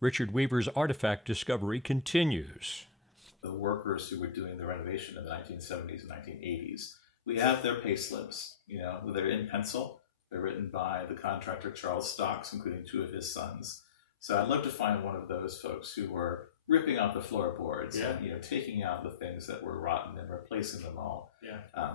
Richard Weaver's artifact discovery continues. The workers who were doing the renovation in the 1970s and 1980s, we have their pay slips. They're in pencil. They're written by the contractor Charles Stocks, including two of his sons. So I'd love to find one of those folks who were ripping out the floorboards and taking out the things that were rotten and replacing them all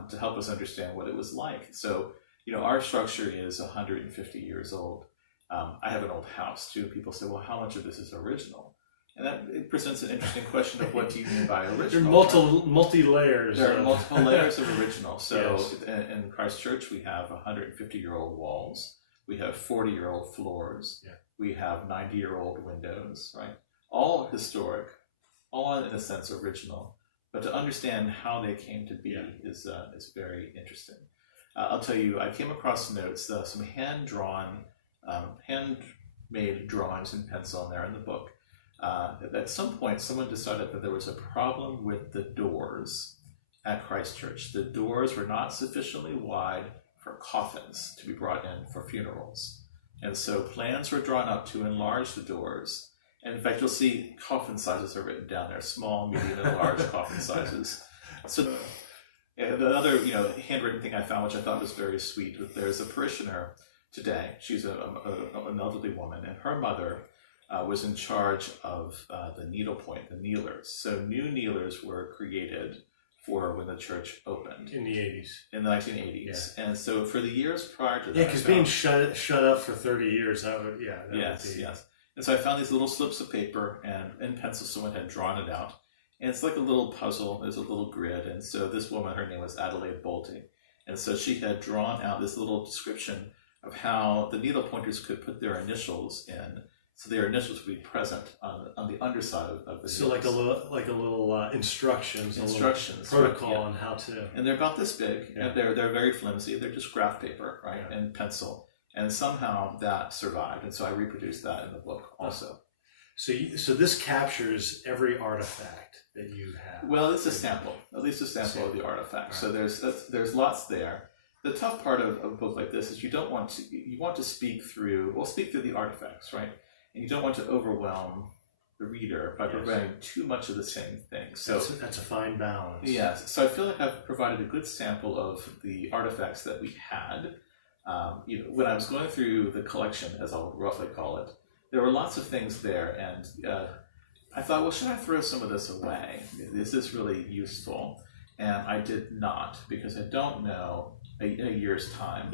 to help us understand what it was like. So our structure is 150 years old. I have an old house too. People say, well, how much of this is original? And it presents an interesting question of what do you mean by original? There are multi-layers. There are multiple layers of original. So in Christ Church, we have 150-year-old walls. We have 40-year-old floors. Yeah. We have 90-year-old windows, right? All historic, all in a sense original. But to understand how they came to be is very interesting. I'll tell you, I came across notes, some hand-made drawings in pencil in there in the book. At some point, someone decided that there was a problem with the doors at Christ Church. The doors were not sufficiently wide for coffins to be brought in for funerals. And so plans were drawn up to enlarge the doors. And in fact, you'll see coffin sizes are written down there, small, medium, and large coffin sizes. So the other handwritten thing I found, which I thought was very sweet, there's a parishioner today. She's an elderly woman, and her mother was in charge of the needlepoint, the kneelers. So new kneelers were created for when the church opened. In the 80s. In the 1980s. Yeah. And so for the years prior to that... Yeah, because being shut up for 30 years, that would be... Yes. And so I found these little slips of paper, and in pencil someone had drawn it out. And it's like a little puzzle. There's a little grid. And so this woman, her name was Adelaide Bolte. And so she had drawn out this little description of how the needle pointers could put their initials in. So their initials would be present on the underside of the So needles. like a little instructions, a little protocol on how to. And they're about this big. Yeah. And they're very flimsy. They're just graph paper, right, and pencil. And somehow that survived, and so I reproduced that in the book also. So this captures every artifact that you have. Well, it's a sample, at least a sample of the artifacts. Right. So there's lots there. The tough part of a book like this is you want to speak through the artifacts, right? And you don't want to overwhelm the reader by providing too much of the same thing. So that's a fine balance. Yes. So I feel like I've provided a good sample of the artifacts that we had. When I was going through the collection, as I'll roughly call it, there were lots of things there, and I thought, well, should I throw some of this away? Is this really useful? And I did not, because I don't know in a year's time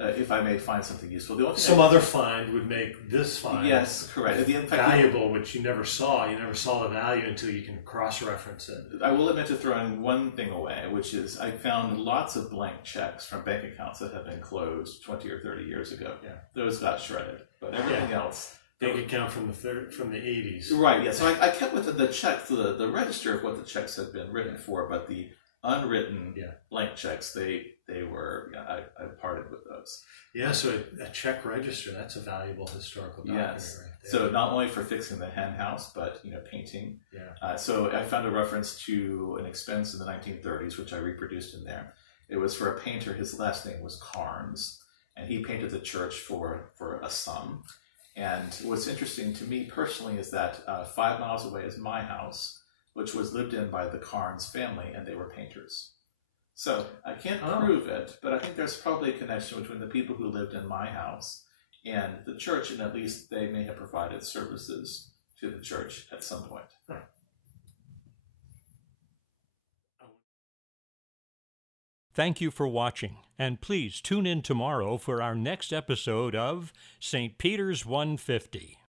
if I may find something useful. The only thing other find would make this find correct. valuable, which you never saw. You never saw the value until you can cross-reference it. I will admit to throwing one thing away, which is I found lots of blank checks from bank accounts that had been closed 20 or 30 years ago. Yeah. Those got shredded, but everything else... Bank account from the 80s. Right, yeah. So I kept with the checks, the register of what the checks had been written for, but the unwritten blank checks, they were, I parted with those. Yeah, so a check register, that's a valuable historical document right there. So not only for fixing the hen house, but painting. Yeah. So I found a reference to an expense in the 1930s, which I reproduced in there. It was for a painter. His last name was Carnes, and he painted the church for a sum. And what's interesting to me personally is that 5 miles away is my house, which was lived in by the Carnes family, and they were painters. So I can't prove it, but I think there's probably a connection between the people who lived in my house and the church, and at least they may have provided services to the church at some point. Right. Thank you for watching, and please tune in tomorrow for our next episode of St. Peter's 150.